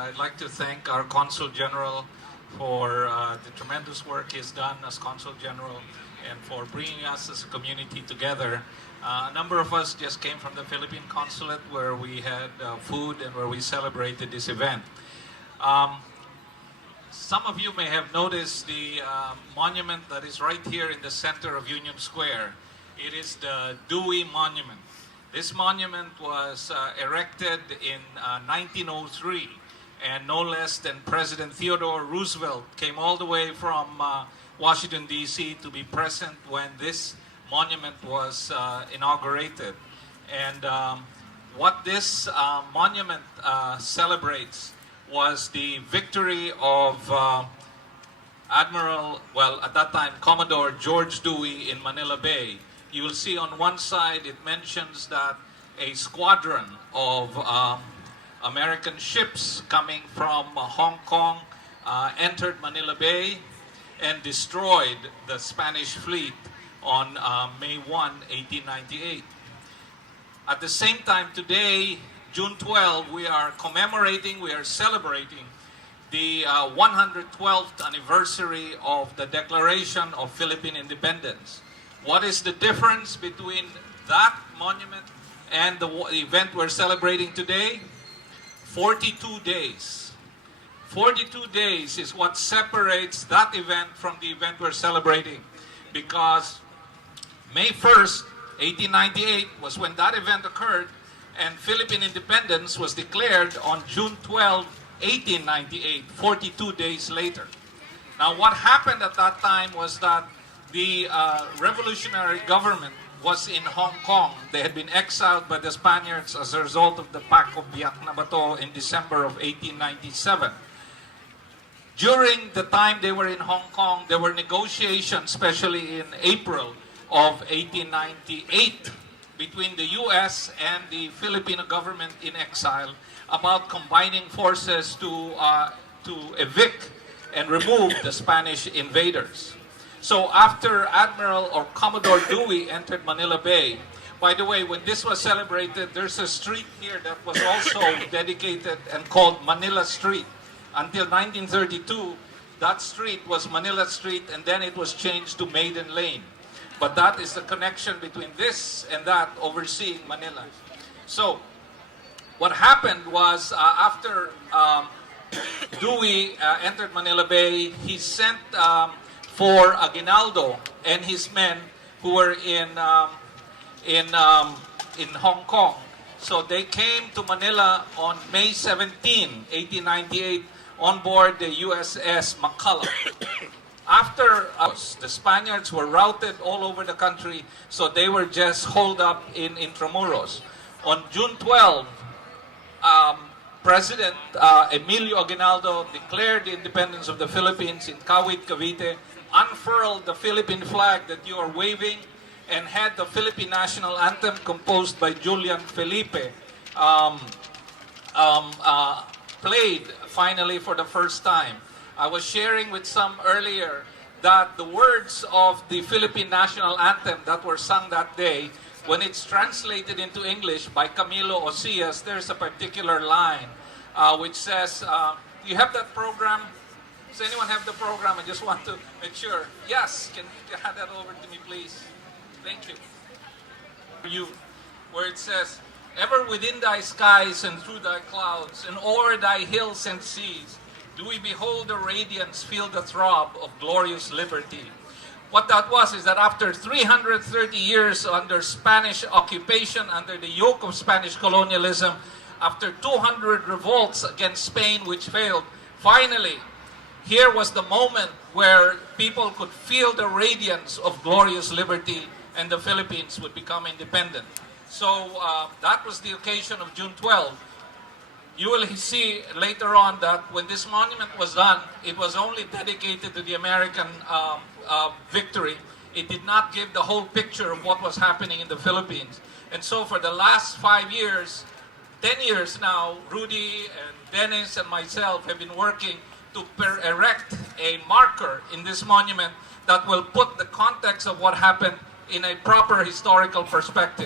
I'd like to thank our Consul General for the tremendous work he's done as Consul General and for bringing us as a community together. A number of us just came from the Philippine Consulate where we had food and where we celebrated this event. Some of you may have noticed the monument that is right here in the center of Union Square. It is the Dewey Monument. This monument was erected in 1903, and no less than President Theodore Roosevelt came all the way from Washington, D.C. to be present when this monument was inaugurated. And what this monument celebrates was the victory of at that time, Commodore George Dewey in Manila Bay. You will see on one side it mentions that a squadron of American ships coming from Hong Kong entered Manila Bay and destroyed the Spanish fleet on May 1, 1898. At the same time today, June 12, we are celebrating the 112th anniversary of the Declaration of Philippine Independence. What is the difference between that monument and the event we're celebrating today? 42 days. 42 days is what separates that event from the event we're celebrating, because May 1st, 1898 was when that event occurred, and Philippine independence was declared on June 12, 1898, 42 days later. Now, what happened at that time was that the revolutionary government was in Hong Kong. They had been exiled by the Spaniards as a result of the Pact of Biak-na-Bato in December of 1897. During the time they were in Hong Kong, there were negotiations, especially in April of 1898, between the U.S. and the Filipino government in exile about combining forces to evict and remove the Spanish invaders. So after Admiral or Commodore Dewey entered Manila Bay, by the way, when this was celebrated, there's a street here that was also dedicated and called Manila Street. Until 1932, that street was Manila Street, and then it was changed to Maiden Lane. But that is the connection between this and that, overseeing Manila. So what happened was after Dewey entered Manila Bay, he sent for Aguinaldo and his men who were in Hong Kong. So they came to Manila on May 17, 1898, on board the USS McCulloch. After the Spaniards were routed all over the country, so they were just holed up in Intramuros. On June 12, President Emilio Aguinaldo declared the independence of the Philippines in Kawit, Cavite, unfurled the Philippine flag that you are waving, and had the Philippine national anthem composed by Julian Felipe played finally for the first time. I was sharing with some earlier that the words of the Philippine national anthem that were sung that day, when it's translated into English by Camilo Osias, there's a particular line which says, do you have that program? Does anyone have the program? I just want to make sure. Yes, can you hand that over to me, please? Thank you. Where it says, ever within thy skies and through thy clouds, and o'er thy hills and seas, do we behold the radiance, feel the throb of glorious liberty. What that was is that after 330 years under Spanish occupation, under the yoke of Spanish colonialism, after 200 revolts against Spain which failed, finally, here was the moment where people could feel the radiance of glorious liberty and the Philippines would become independent. So that was the occasion of June 12. You will see later on that when this monument was done, it was only dedicated to the American victory. It did not give the whole picture of what was happening in the Philippines. And so for the last 5 years, 10 years now, Rudy and Dennis and myself have been working to erect a marker in this monument that will put the context of what happened in a proper historical perspective.